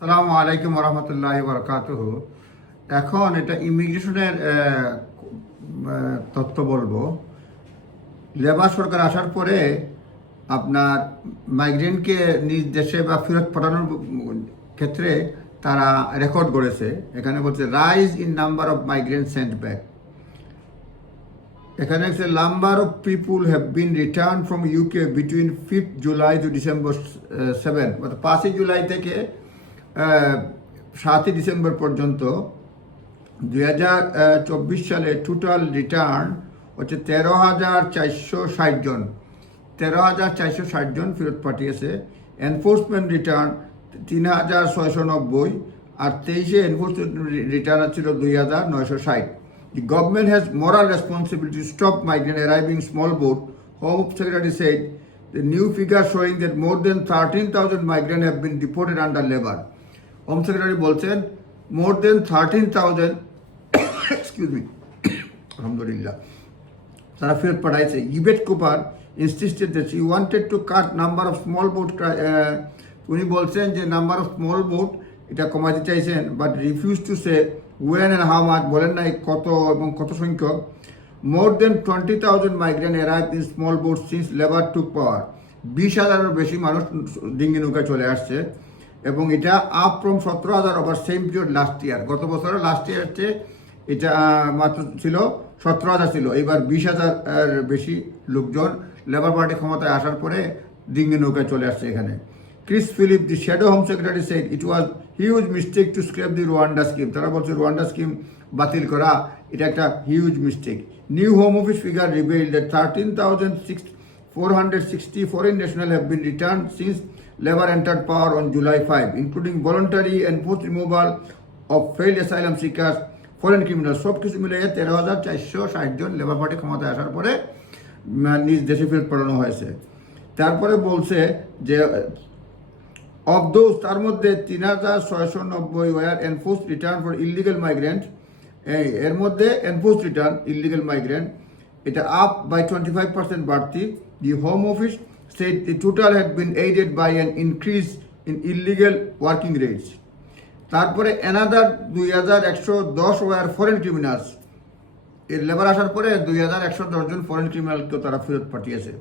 আসসালামু আলাইকুম রহমতুল্লাহ বরকাতুহ এখন এটা ইমিগ্রেশনের তথ্য বলব। লেবার সরকার আসার পরে আপনার মাইগ্রেন্টকে নিজ দেশে বা ফেরত পাঠানোর ক্ষেত্রে তারা রেকর্ড করেছে এখানে বলছে rise in number of migrant sent back এখানে হচ্ছে number of people have been return from UK between fifth July to December seven অর্থাৎ পাঁচই জুলাই থেকে সাতই ডিসেম্বর পর্যন্ত দুই হাজার চব্বিশ সালে টোটাল রিটার্ন হচ্ছে তেরো হাজার চারশো ষাট জন। তেরো হাজার চারশো ষাট জন ফেরত পাঠিয়েছে। এনফোর্সমেন্ট রিটার্ন তিন হাজার ছয়শো নব্বই আর তেইশে এনফোর্সমেন্ট রিটার্ন ছিল দুই হাজার নয়শো ষাট। The government has moral responsibility stop migrant arriving small boat home secretary set the new figure showing that more than thirteen thousand migrant have been deported under Labour Home Secretary বলছেন more than 13,000 excuse me আলহামদুলিল্লাহ তারা ফেরত পাঠাইছে। Yvette Cooper insisted that he wanted to cut number of small boat উনি বলছেন যে number of small boat এটা কমাতে চাইছেন but refuse to say when and how much বলেন নাই কত এবং কত সংখ্যক। More than twenty thousand migrant arrive in small boat since Labour to power বিশ হাজারেরও বেশি মানুষ ডিঙ্গি নৌকায় চলে আসছে। এবং এটা আপ ফ্রম সতেরো হাজার over same period last year গত বছরের লাস্ট ইয়ার হচ্ছে এটা মাত্র ছিল সতেরো হাজার ছিল। এবার বিশ হাজার বেশি লোকজন লেবার পার্টি ক্ষমতায় আসার পরে ডিঙ্গি নৌকায় চলে আসছে এখানে। Chris Philp the shadow home secretary said it was huge mistake to scrap the Rwanda scheme তারা বলছে রোয়ান্ডা স্কিম বাতিল করা, এটা একটা huge mistake new home office figure reveal that thirteen thousand six 460 foreign nationals have been returned since Labour entered power on July 5, including voluntary and forced removal of failed asylum seekers, foreign criminals. সব কিছু মিলে তেরো হাজার চারশো ষাট জন labour party ক্ষমতায় আসার পরে নিজ দেশে ফেরত পাঠানো হয়েছে তারপরে বলছে যে অফ দোজ তার মধ্যে তিন হাজার ছয়শো নব্বই were enforce return for illegal migrant এর মধ্যে এনফোর্স রিটার্ন ইলিগাল মাইগ্রেন্ট এটা up by twenty five percent বাড়তি the home office said the total had been by an increase in illegal working rates তারপরে অ্যানাদার দুই হাজার একশো দশ were foreign criminals এর লেবার আসার পরে দুই হাজার একশো দশজন ফরেন ক্রিমিনালকে তারা ফেরত পাঠিয়েছে।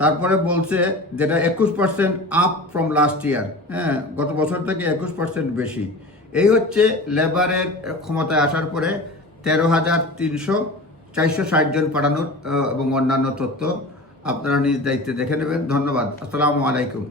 তারপরে বলছে যেটা একুশ percent up from last year হ্যাঁ গত বছর থেকে একুশ পার্সেন্ট বেশি। এই হচ্ছে লেবারের ক্ষমতায় আসার পরে তেরো হাজার তিনশো চারশো ষাট জন পাঠানোর এবং অন্যান্য তথ্য আপনারা নিজ দায়িত্বে দেখে নেবেন। ধন্যবাদ। আসসালামু আলাইকুম।